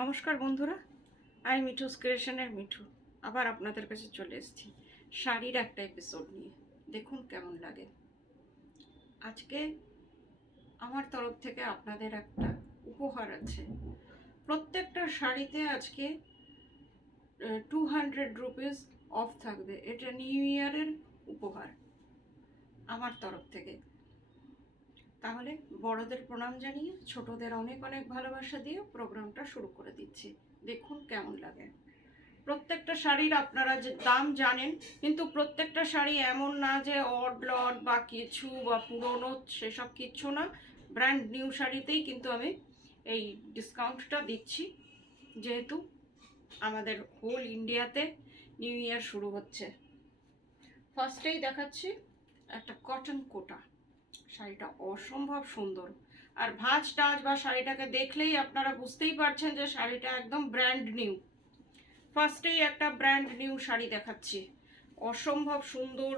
নমস্কার বন্ধুরা, আমি মিঠুস ক্রিয়েশনের মিঠু আবার আপনাদের কাছে চলে এসেছি শাড়ির একটা এপিসোড নিয়ে। দেখুন কেমন লাগে। আজকে আমার তরফ থেকে আপনাদের একটা উপহার আছে। প্রত্যেকটা শাড়িতে আজকে 200 রুপিস অফ থাকবে। এটা নিউ ইয়ারের উপহার আমার তরফ থেকে। তাহলে বড়দের প্রণাম জানিয়ে ছোটদের অনেক অনেক ভালোবাসা দিয়ে প্রোগ্রামটা শুরু করে দিচ্ছি। দেখুন কেমন লাগে। প্রত্যেকটা শাড়ির আপনারা যে দাম জানেন, কিন্তু প্রত্যেকটা শাড়ি এমন না যে অড লট বা কিছু বা পুরনো, সেসব কিচ্ছু না। ব্র্যান্ড নিউ শাড়িতেই কিন্তু আমি এই ডিসকাউন্টটা দিচ্ছি, যেহেতু আমাদের হোল ইন্ডিয়াতে নিউ ইয়ার শুরু হচ্ছে। ফার্স্টেই দেখাচ্ছি একটা কটন কোটা। শাড়িটা অসম্ভব সুন্দর, আর ভাঁজ টাজ বা শাড়িটাকে দেখলেই আপনারা বুঝতেই পারছেন যে শাড়িটা একদম ব্র্যান্ড নিউ। ফার্স্টেই একটা ব্র্যান্ড নিউ শাড়ি দেখাচ্ছি, অসম্ভব সুন্দর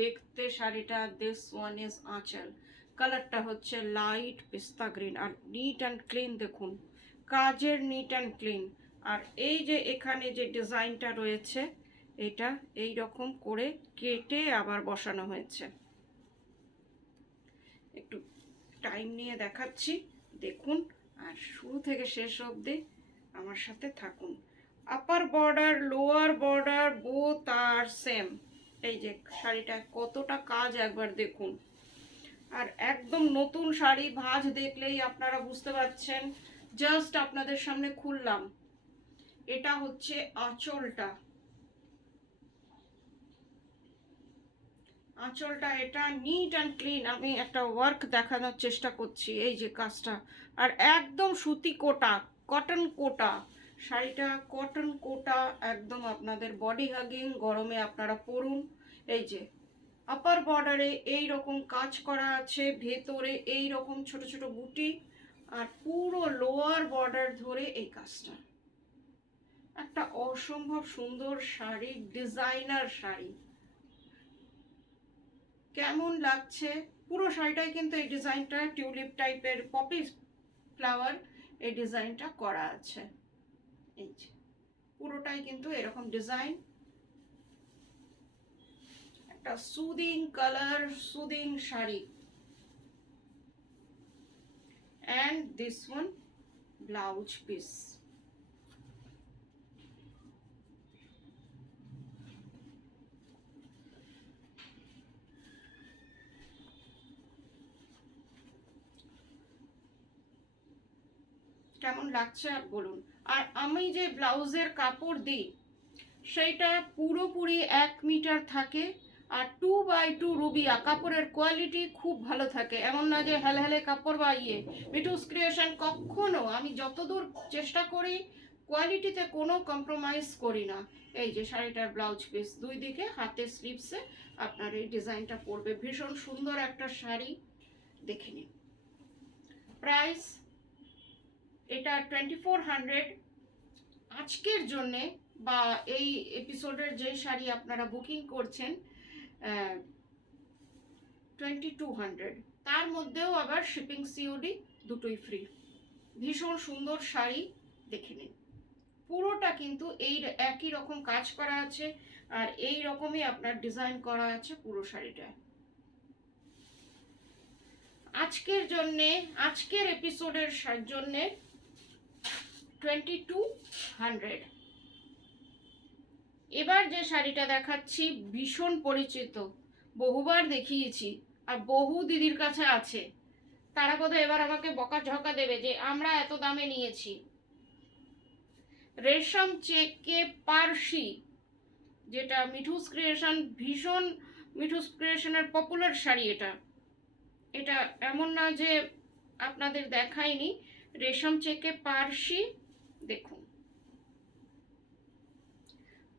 দেখতে শাড়িটা। দিস ওয়ান ইজ আঁচল। কালারটা হচ্ছে লাইট পিস্তা গ্রিন, আর নিট অ্যান্ড ক্লিন দেখুন, কাজের নিট অ্যান্ড ক্লিন। আর এই যে এখানে যে ডিজাইনটা রয়েছে, এটা এই রকম করে কেটে আবার বসানো হয়েছে। একটু টাইম নিয়ে দেখাচ্ছি, দেখুন আর শুরু থেকে শেষ অবধি আমার সাথে থাকুন। Upper border lower border both are same. এই যে শাড়িটা কতটা কাজ একবার দেখুন। আর একদম নতুন শাড়ি, ভাঁজ দেখলেই আপনারা বুঝতে পারছেন। জাস্ট আপনাদের সামনে খুললাম। এটা হচ্ছে আঁচলটা। আঁচলটা এটা নিট অ্যান্ড ক্লিন। আমি একটা ওয়ার্ক দেখানোর চেষ্টা করছি, এই যে কাজটা। আর একদম সুতি কোটা, কটন কোটা শাড়িটা, কটন কোটা একদম আপনাদের বডি হাগিং, গরমে আপনারা পরুন। এই যে আপার বর্ডারে এই রকম কাজ করা আছে, ভেতরে এই রকম ছোট ছোট বুটি, আর পুরো লোয়ার বর্ডার ধরে এই কাজটা। একটা অসম্ভব সুন্দর শাড়ি, ডিজাইনার শাড়ি। কেমন লাগছে পুরো শাড়িটাই কিন্তু এই ডিজাইনটা টিউলিপ টাইপের পপি ফ্লাওয়ার এই ডিজাইনটা করা আছে। এই যে পুরোটাই কিন্তু এরকম ডিজাইন। একটা soothing colour, soothing sari. And this one blouse piece. কেমন লাগছে আর বলুন। আর আমি যে ব্লাউজের কাপড় দিই সেইটা পুরোপুরি 1 মিটার থাকে, আর 2x2 রুবিয়া। কাপড়ের কোয়ালিটি খুব ভালো থাকে, এমন না যে হেলে কাপড় বা মিঠুস ক্রিয়েশন কখনো, আমি যতদূর চেষ্টা করি কোয়ালিটিতে কোনো কম্প্রোমাইজ করি না। এই যে শাড়িটার ব্লাউজ পিস, দুই দিকে হাতে স্লিভসে আপনার এই ডিজাইনটা পড়বে। ভীষণ সুন্দর একটা শাড়ি, দেখে নিন। প্রাইস এটা 2400। আজকের জন্যে বা এই এপিসোডের যে শাড়ি আপনারা বুকিং করছেন 2200, তার মধ্যেও আবার শিপিং সিওডি দুটোই ফ্রি। ভীষণ সুন্দর শাড়ি, দেখে নিন। পুরোটা কিন্তু এই একই রকম কাজ করা আছে, আর এই রকমই আপনার ডিজাইন করা আছে পুরো শাড়িটায়। আজকের জন্যে, আজকের এপিসোডের জন্যে 2200। এবার যে শাড়িটা দেখাচ্ছি ভীষণ পরিচিত, বহুবার দেখিয়েছি, আর বহু দিদির কাছে আছে। তারা বোধহয় এবার আমাকে বকাঝকা দেবে যে আমরা এত দামে নিয়েছি। রেশম চেকে পার্সি, যেটা মিঠুস ক্রিয়েশন, ভীষণ মিঠুস ক্রিয়েশনের পপুলার শাড়ি। এটা এটা এমন না যে আপনাদের দেখাইনি। রেশম চেকে পার্সি দেখুন,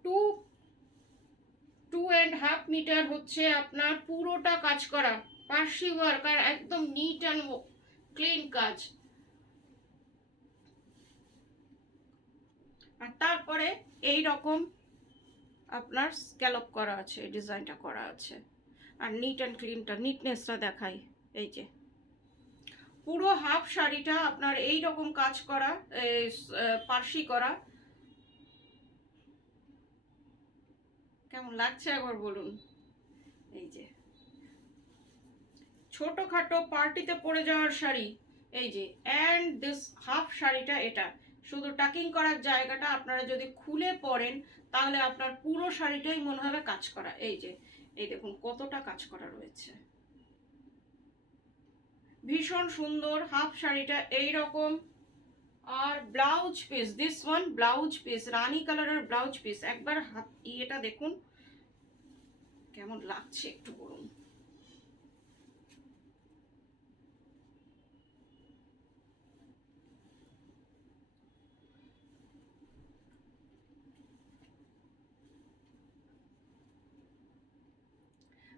2.5 মিটার হচ্ছে আপনার, পুরোটা কাজ করা পার্সি ওয়ার্ক, আর একদম নিট অ্যান্ড ক্লিন কাজ। আর তারপরে এই রকম আপনার স্ক্যালপ করা আছে, ডিজাইনটা করা আছে। আর নিট অ্যান্ড ক্লিনটা, নিটনেসটা দেখাই। এই যে পুরো হাফ শাড়িটা আপনার এই রকম কাজ করা, পার্সি করা। কেমন লাগছে একবার বলুন। এই যে ছোটখাটো পার্টিতে পরে যাওয়ার শাড়ি, এই যে অ্যান্ড দিস হাফ শাড়িটা, এটা শুধু টাকিং করার জায়গাটা আপনারা যদি খুলে পরেন তাহলে আপনার পুরো শাড়িটাই মনে হবে কাজ করা। এই যে এই দেখুন কতটা কাজ করা রয়েছে, ভীষণ সুন্দর হাফ শাড়িটা এই রকম। আর blouse piece, this one blouse piece, রানী কালারের ব্লাউজ পিস, একবার হাত ইয়েটা দেখুন কেমন লাগছে একটু বলুন।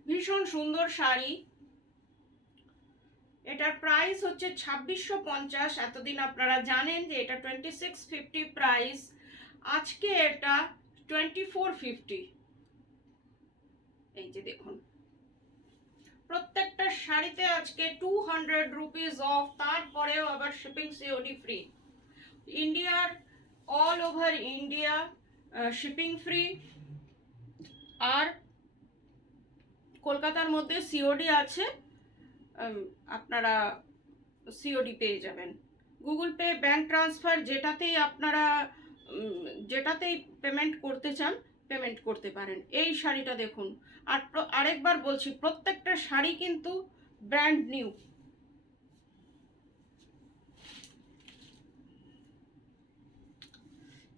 ভীষণ সুন্দর শাড়ি। এটার প্রাইস হচ্ছে 2650। এতদিন আপনারা জানেন যে এটা 2650 প্রাইস, আজকে এটা 2450। এই যে দেখুন প্রত্যেকটা শাড়িতে আজকে 200 রুপিস অফ, তারপরেও আবার শিপিং সিওডি ফ্রি। ইন্ডিয়ার all over India shipping free, আর কলকাতার মধ্যে সিওডি আছে, আপনারা সিওডি পেয়ে যাবেন। গুগল পে, ব্যাংক ট্রান্সফার, যেটাতেই আপনারা যেটাতেই পেমেন্ট করতে চান পেমেন্ট করতে পারেন। এই শাড়িটা দেখুন, আর আরেকবার বলছি প্রত্যেকটা শাড়ি কিন্তু ব্র্যান্ড নিউ।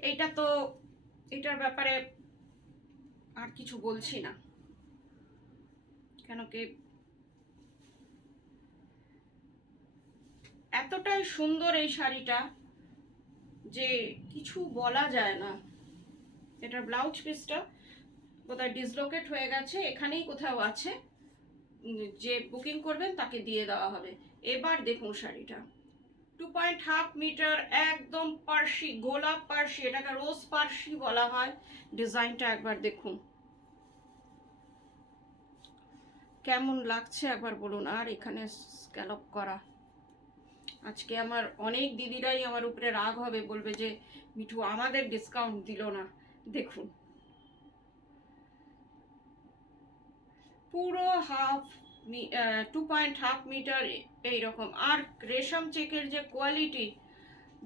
এইটা তো এটার ব্যাপারে আর কিছু বলছি না, কেন কি এতটাই সুন্দর এই শাড়িটা যে কিছু বলা যায় না। এটার ব্লাউজ পিসটা কোথায় ডিসলোকেট হয়ে গেছে, এখানেই কোথাও আছে, যে বুকিং করবেন তাকে দিয়ে দেওয়া হবে। এবার দেখুন শাড়িটা 2.5 মিটার, একদম পার্সি, গোলাপ পার্সি, এটাকে রোজ পার্সি বলা হয়। ডিজাইনটা একবার দেখুন কেমন লাগছে একবার বলুন। আর এখানে স্ক্যালপ করা, আজকে আমার অনেক দিদিরাই আমার উপরে রাগ হবে, বলবে যে মিঠু আমাদের ডিসকাউন্ট দিল না। দেখুন পুরো হাফ 2.5 মিটার এইরকম। আর রেশম চেকের যে কোয়ালিটি,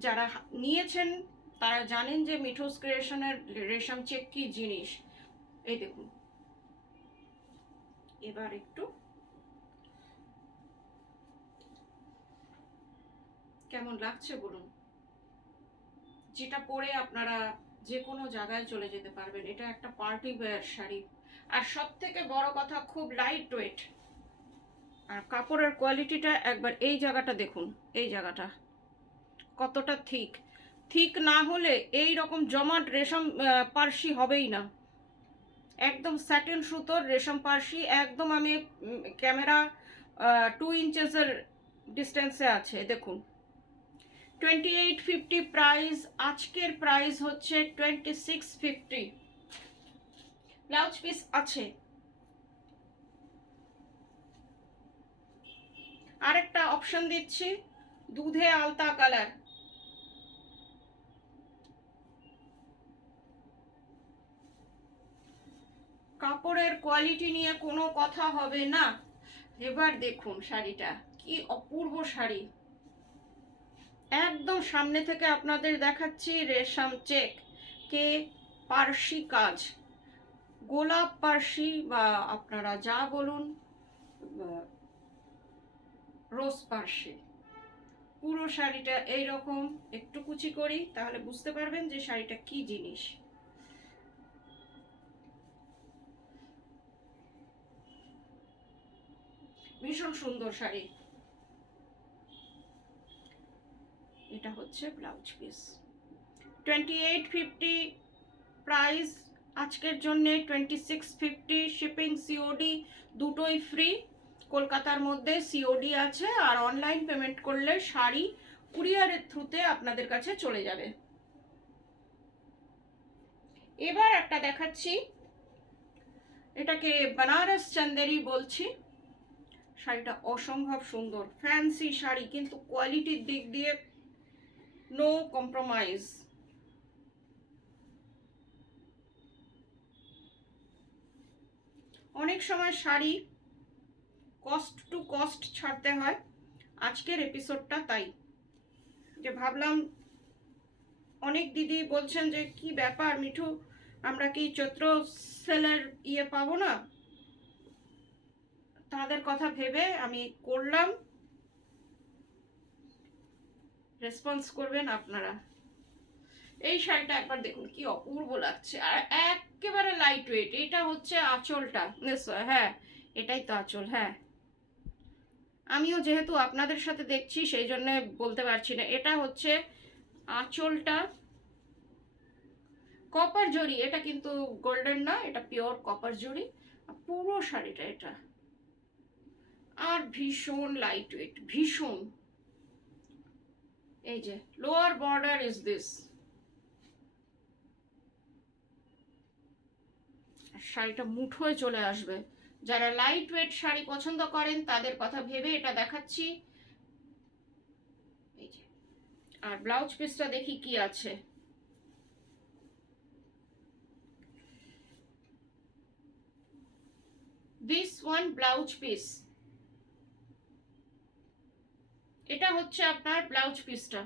যারা নিয়েছেন তারা জানেন যে মিঠুস ক্রিয়েশনের রেশম চেক কি জিনিস। এই দেখুন এবার একটু কেমন লাগছে বলুন। যেটা পরে আপনারা যে কোনো জায়গায় চলে যেতে পারবেন। এটা একটা পার্টি ওয়্যার শাড়ি, আর সব থেকে বড় কথা খুব লাইট ওয়েট। আর কাপড়ের কোয়ালিটিটা একবার এই জায়গাটা দেখুন, এই জায়গাটা কতটা থিক। থিক না হলে এই রকম জমাট রেশম পার্সি হবেই না। একদম স্যাটিন সুতোর রেশম পার্সি, একদম আমি ক্যামেরা 2 ইঞ্চেসের ডিস্টেন্সে আছে দেখুন। 2850 প্রাইস, আজকের প্রাইস হচ্ছে 2650। ব্লাউজ পিস আছে। আরেকটা অপশন দিচ্ছি, দুধে আলতা কালার, কাপড়ের কোয়ালিটি নিয়ে কোনো কথা হবে না। এবার দেখুন শাড়িটা কি অপূর্ব শাড়ি, একদম সামনে থেকে আপনাদের দেখাচ্ছি। রেশম চেক কে পার্সি কাজ, গোলাপ পার্সি বা আপনারা যা বলুন, রোজ পার্সি। পুরো শাড়িটা এইরকম, একটু কুচি করি তাহলে বুঝতে পারবেন যে শাড়িটা কি জিনিস। ভীষণ সুন্দর শাড়ি। এটা হচ্ছে ব্লাউজ পিস। 2850 প্রাইস, আজকের জন্য 2650। শিপিং সিওডি দুটোই ফ্রি। কলকাতার মধ্যে সিওডি আছে, আর অনলাইন পেমেন্ট করলে শাড়ি কুরিয়ারের থ্রুতে আপনাদের কাছে চলে যাবে। এবার একটা দেখাচ্ছি, এটাকে বানারস চন্দেরি বলছি। শাড়িটা অসম্ভব সুন্দর, ফ্যান্সি শাড়ি, কিন্তু কোয়ালিটির দিক দিয়ে নো কম্প্রোমাইজ। অনেক সময় শাড়ি কস্ট টু কস্ট ছাড়তে হয়, আজকের এপিসোডটা তাই, যে ভাবলাম অনেক দিদি বলছেন যে কি ব্যাপার মিঠু, আমরা কি চৈত্র সেলের পাবো না, তাদের কথা ভেবে আমি করলাম। রেসপন্স করবেন আপনারা। এই শাড়িটা একবার দেখুন কি অপূর্ব লাগছে, আর একেবারে লাইট ওয়েট। এটা হচ্ছে আঁচলটা, হ্যাঁ এটাই তো আঁচল। হ্যাঁ, আমিও যেহেতু আপনাদের সাথে দেখছি সেই জন্য বলতে পারছি না। এটা হচ্ছে আঁচলটা, কপার জরি, এটা কিন্তু গোল্ডেন না, এটা পিওর কপার জরি। পুরো শাড়িটা এটা, আর ভীষণ লাইট ওয়েট, ভীষণ। এই যে লোয়ার বর্ডার ইজ দিস। শাড়িটা মুঠোয় চলে আসবে। যারা লাইট ওয়েট শাড়ি পছন্দ করেন তাদের কথা ভেবে এটা দেখাচ্ছি। এই যে, আর ব্লাউজ পিসটা দেখি কি আছে। দিস ওয়ান ব্লাউজ পিস, এটা হচ্ছে আপনার ব্লাউজ পিসটা।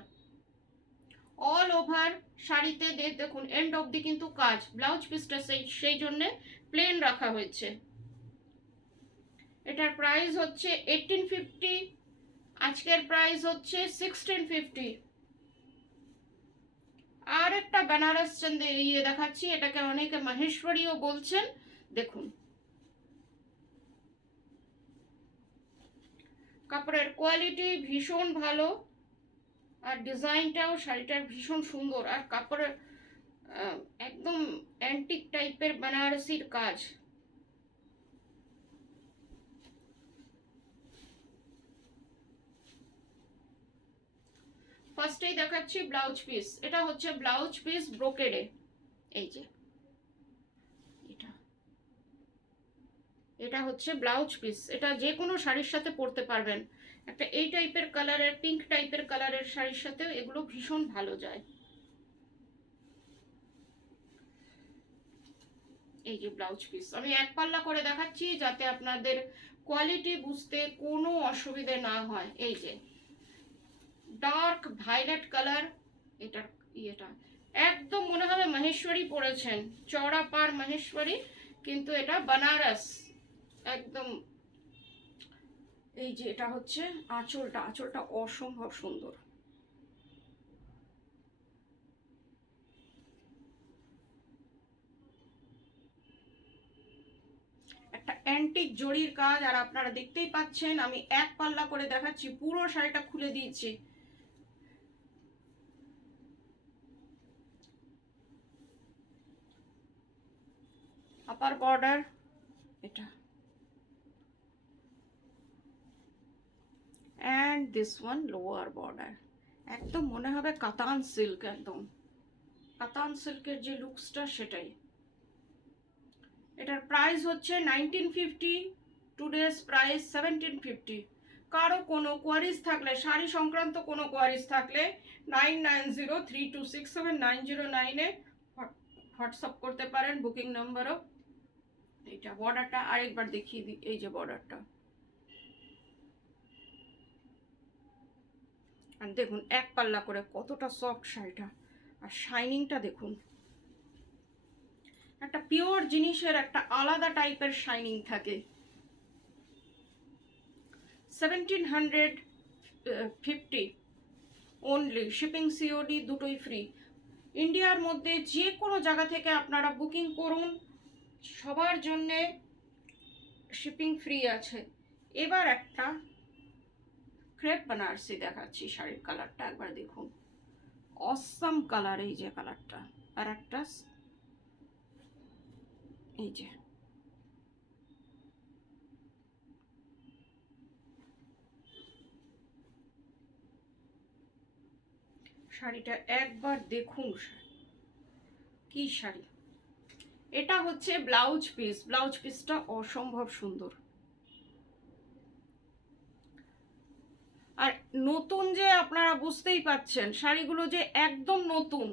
অল ওভার শাড়িতে দেখুন এন্ড অবধি কিন্তু কাজ। ব্লাউজ পিসটা সেই জন্য প্লেন রাখা হয়েছে। এটার প্রাইস হচ্ছে 1850, আজকের প্রাইস হচ্ছে 1650। আর একটা বেনারস চন্দে দেখাচ্ছি, এটাকে অনেকে মহেশ্বরীও বলছেন। দেখুন কাপড়ের কোয়ালিটি ভীষণ ভালো, আর ডিজাইনটাও শাড়িটার ভীষণ সুন্দর, আর কাপড়ের একদম অ্যান্টিক টাইপের বেনারসির কাজ। ফার্স্টেই দেখাচ্ছি ব্লাউজ পিস। এটা হচ্ছে ব্লাউজ পিস ব্রোকেডে। এই যে এটা হচ্ছে ব্লাউজ পিস। এটা যে কোনো শাড়ির সাথে পরতে পারবেন। একটা এই টাইপের কালারের, পিঙ্ক টাইপের কালারের শাড়ির সাথেও এগুলো ভীষণ ভালো যায়। এই যে ব্লাউজ পিস, আমি এক পাল্লা করে দেখাচ্ছি যাতে আপনাদের কোয়ালিটি বুঝতে কোনো অসুবিধে না হয়। এই যে ডার্ক ভায়োলেট কালার, এটার ইয়েটা একদম মনে হবে মহেশ্বরী পরেছেন, চওড়া পার মহেশ্বরী, কিন্তু এটা বানারস একদম। এই যে এটা হচ্ছে আঁচলটা, আঁচলটা অসম্ভব সুন্দর। একটা অ্যান্টিক জরির কাজ, আর আপনারা দেখতেই পাচ্ছেন আমি এক পাল্লা করে দেখাচ্ছি, পুরো শাড়িটা খুলে দিয়েছি। আপার বর্ডার এটা, and this one lower border. একদম মনে হবে কাতান সিল্ক, একদম কাতান সিল্কের যে লুকসটা সেটাই। এটার প্রাইস হচ্ছে 1950, টুডেস প্রাইস 1750। কারো কোনো কোয়ারিজ থাকলে, শাড়ি সংক্রান্ত কোনো কোয়ারিজ থাকলে 9903267909-এ হোয়াটসঅ্যাপ করতে পারেন, বুকিং নাম্বারও। এইটা বর্ডারটা আরেকবার দেখিয়ে দিই। এই যে বর্ডারটা, আর দেখুন এক পাল্লা করে কতটা সফট শাড়িটা, আর শাইনিংটা দেখুন। একটা পিওর জিনিসের একটা আলাদা টাইপের শাইনিং থাকে। 1750 অনলি, শিপিং সিওডি দুটোই ফ্রি। ইন্ডিয়ার মধ্যে যে কোনো জায়গা থেকে আপনারা বুকিং করুন, সবার জন্যে শিপিং ফ্রি আছে। এবার একটা ক্রেপ বানারসি দেখাচ্ছি, শাড়ির কালারটা একবার দেখুন, অসাম কালার। এই যে কালারটা, আর একটা এই যে শাড়িটা একবার দেখুন, কি শাড়ি। এটা হচ্ছে ব্লাউজ পিস, ব্লাউজ পিসটা অসম্ভব সুন্দর। নতুন যে আপনারা বুঝতেই পাচ্ছেন, শাড়িগুলো যে একদম নতুন।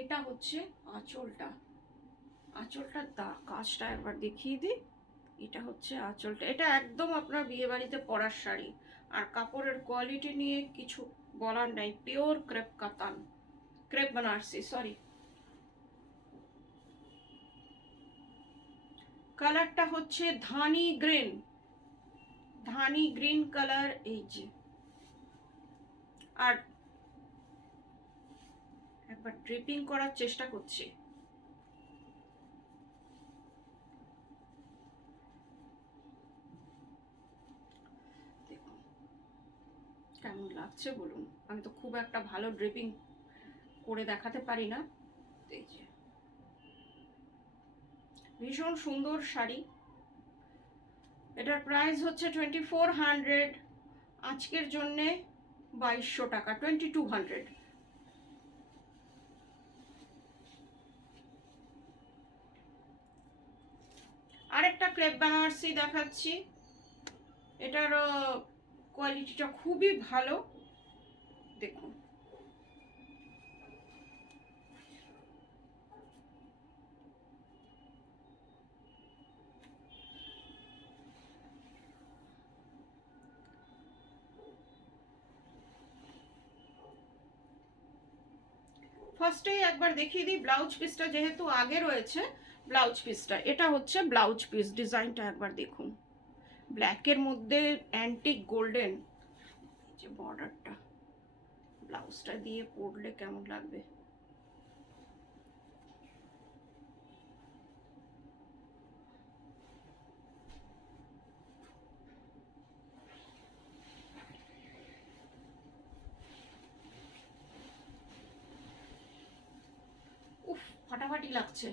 এটা হচ্ছে আঁচলটা, আঁচলটার কাজটা একবার দেখিয়ে দিই। এটা হচ্ছে আঁচলটা, এটা একদম আপনার বিয়ে বাড়িতে পরার শাড়ি। আর কাপড়ের কোয়ালিটি নিয়ে কিছু বলার নাই, পিওর ক্রেপ কাতান, ক্রেপ বানারসি, সরি। কালারটা হচ্ছে ধানি গ্রিন, ধানি গ্রিন কালার, এই যে। আর একবার ড্রিপিং করার চেষ্টা করছি, দেখুন কেমন লাগছে বলুন। আমি তো খুব একটা ভালো ড্রিপিং করে দেখাতে পারি না। এই যে ভীষণ সুন্দর শাড়ি। এটার প্রাইস হচ্ছে 2400, আজকের জন্যে 2200 টাকা, 2200। আরেকটা ক্রেপ বেনারসি দেখাচ্ছি, এটার কোয়ালিটিটা খুবই ভালো, দেখুন। ফার্স্টেই একবার দেখিয়ে দিই ব্লাউজ পিসটা, যেহেতু আগে রয়েছে ব্লাউজ পিসটা। এটা হচ্ছে ব্লাউজ পিস, ডিজাইনটা একবার দেখুন, ব্ল্যাকের মধ্যে অ্যান্টিক গোল্ডেন যে বর্ডারটা, ব্লাউজটা দিয়ে পরলে কেমন লাগবে। উফ, ফাটাফাটি লাগছে।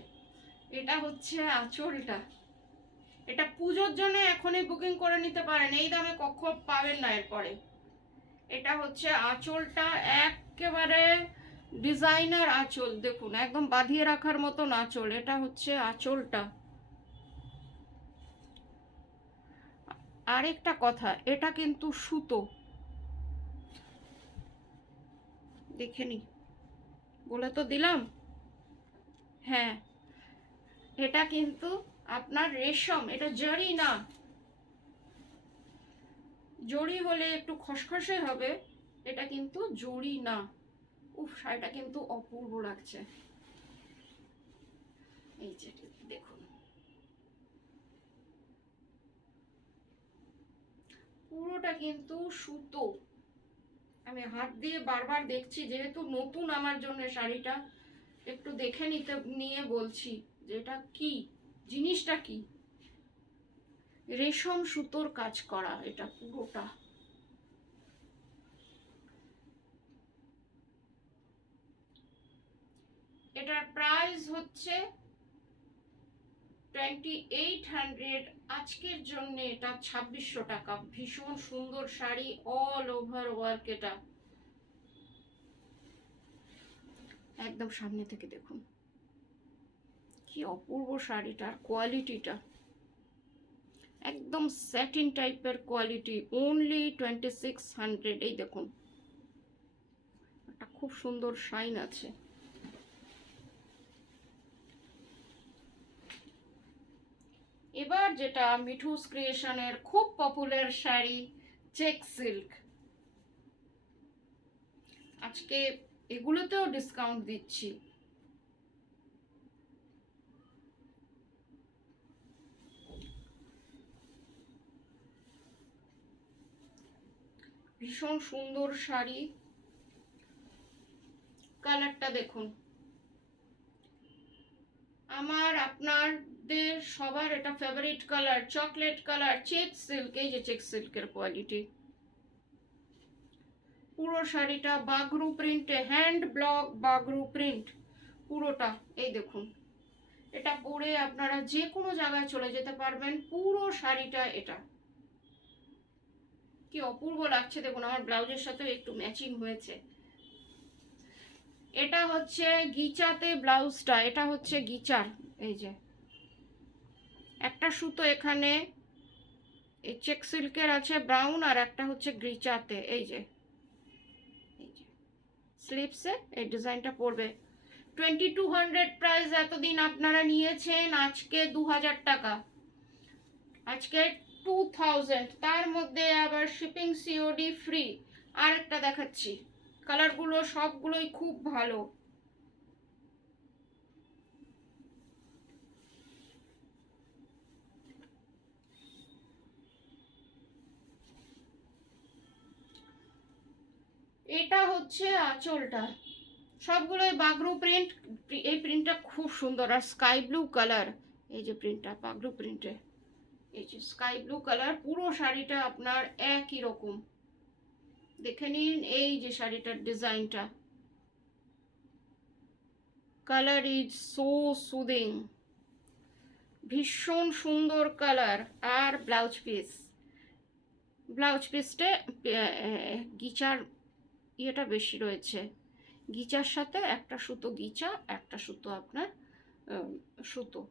এটা হচ্ছে আঁচলটা, এটা পুজোর জন্য এখনই বুকিং করে নিতে পারেন, এই দামে কখন পাবেন না এরপরে। এটা হচ্ছে আঁচলটা, একেবারে ডিজাইনার আঁচল, দেখুন একদম বাঁধিয়ে রাখার মতন আঁচল। এটা হচ্ছে আঁচলটা। আরেকটা কথা, এটা কিন্তু সুতো, দেখে নি, বলে তো দিলাম। হ্যাঁ, এটা কিন্তু আপনার রেশম, এটা জরি না। জরি হলে একটু খসখসে হবে, এটা কিন্তু জরি না। উফ, শাড়িটা কিন্তু অপূর্ব লাগছে। এই যে দেখুন, পুরোটা কিন্তু সুতো। আমি হাত দিয়ে বারবার দেখছি, যেহেতু নতুন আমার জন্য শাড়িটা, একটু দেখে নিয়ে বলছি যে এটা কি জিনিসটা, কি রেশম সুতোর কাজ করা এটা পুরোটা। এটার প্রাইস হচ্ছে 2800, আজকের জন্য এটা 2600 টাকা। ভীষণ সুন্দর শাড়ি, অল ওভার ওয়ার্ক। এটা একদম সামনে থেকে দেখুন কি অপূর্ব শাড়িটার কোয়ালিটিটা, একদম স্যাটিন টাইপের কোয়ালিটি, অনলি 2600। এই দেখুন, একটা খুব সুন্দর শাইন আছে। এবার যেটা মিঠুস ক্রিয়েশনের খুব পপুলার শাড়ি, চেক সিল্ক। আজকে এগুলোতেও ডিসকাউন্ট দিচ্ছি। ভীষণ সুন্দর শাড়ি, কালারটা দেখুন। আমার আপনাদের সবার এটা favourite colour, chocolate colour, check silk. এই যে চেক সিল্কের কোয়ালিটি, পুরো শাড়িটা বাগরু প্রিন্টে, হ্যান্ড ব্লক বাগরু প্রিন্ট পুরোটা। এই দেখুন, এটা পরে আপনারা যে কোনো জায়গায় চলে যেতে পারবেন। পুরো শাড়িটা এটা কি অপূর্ব লাগছে দেখুন, আমার ব্লাউজের সাথে একটু ম্যাচিং হয়েছে। এটা হচ্ছে গিচাতে ব্লাউজটা, এটা হচ্ছে গিচার, এই যে একটা সুতো এখানে এই চেক সিল্কের আছে ব্রাউন, আর একটা হচ্ছে গ্রিচাতে। এই যে স্লিপসে এই ডিজাইনটা পড়বে। 2200 প্রাইস এতদিন আপনারা নিয়েছেন, আজকে 2000 টাকা, আজকে 2000, তার মধ্যে আবার শিপিং সিওডি ফ্রি। আর একটা দেখাচ্ছি, কালারগুলো সবগুলোই খুব ভালো। এটা হচ্ছে আঁচলটা, সবগুলোই বাগরু প্রিন্ট। এই প্রিন্টটা খুব সুন্দর, আর স্কাই ব্লু কালার। এই যে প্রিন্টটা বাগরু প্রিন্টে, এই যে স্কাই ব্লু কালার, পুরো শাড়িটা আপনার একই রকম। দেখে নিন এই যে শাড়িটার ডিজাইনটা, কালার ইজ সো সুদিং, ভীষণ সুন্দর কালার। আর ব্লাউজ পিসটা গিচার ইয়েটা বেশি রয়েছে, গিচার সাথে একটা সুতো গিচা, একটা সুতো আপনার সুতো।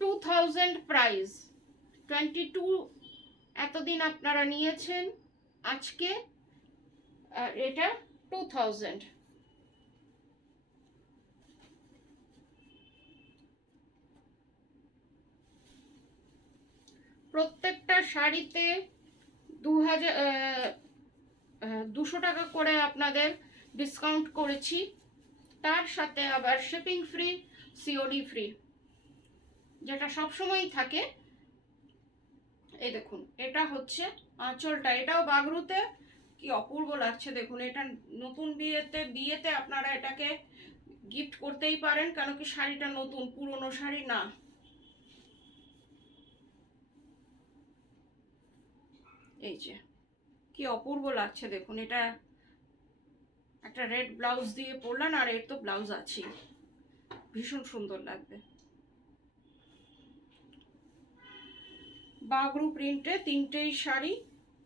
2000 প্রাইস, 22 এতদিন আপনারা নিয়েছেন, আজকে এটা 2000। প্রত্যেকটা শাড়িতে 200 টাকা করে আপনাদের ডিসকাউন্ট করেছি, তার সাথে আবার শিপিং ফ্রি, সিওডি ফ্রি, যেটা সবসময়ই থাকে। এই দেখুন, এটা হচ্ছে আঁচলটা, এটাও বাগরুতে, কি অপূর্ব লাগছে দেখুন। এটা নতুন বিয়েতে আপনারা এটাকে গিফট করতেই পারেন, কেন কি শাড়িটা নতুন, পুরনো শাড়ি না। এই যে কি অপূর্ব লাগছে দেখুন, এটা একটা রেড ব্লাউজ দিয়ে পরলেন, আর এর তো ব্লাউজ আছে, ভীষণ সুন্দর লাগবে। বাগরু প্রিন্টে তিনটেই শাড়ি,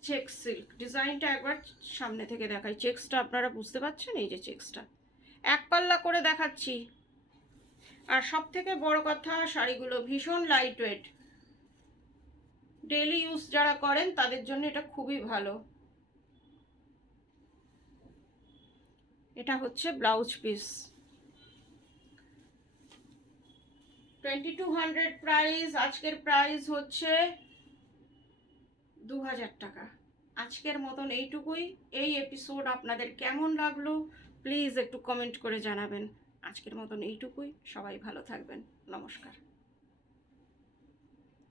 চেক সিল্ক। ডিজাইনটা একবার সামনে থেকে দেখাই, চেক্সটা আপনারা বুঝতে পারছেন, এই যে চেক্সটা এক পাল্লা করে দেখাচ্ছি। আর সব থেকে বড় কথা, শাড়িগুলো ভীষণ লাইট ওয়েট, ডেইলি ইউজ যারা করেন তাদের জন্য এটা খুবই ভালো। এটা হচ্ছে ব্লাউজ পিস, 2200 প্রাইস, আজকের প্রাইস হচ্ছে 2000 টাকা। আজকের মতন এইটুকুই। এই এপিসোড আপনাদের কেমন লাগলো প্লিজ একটু কমেন্ট করে জানাবেন। আজকের মতন এইটুকুই, সবাই ভালো থাকবেন, নমস্কার।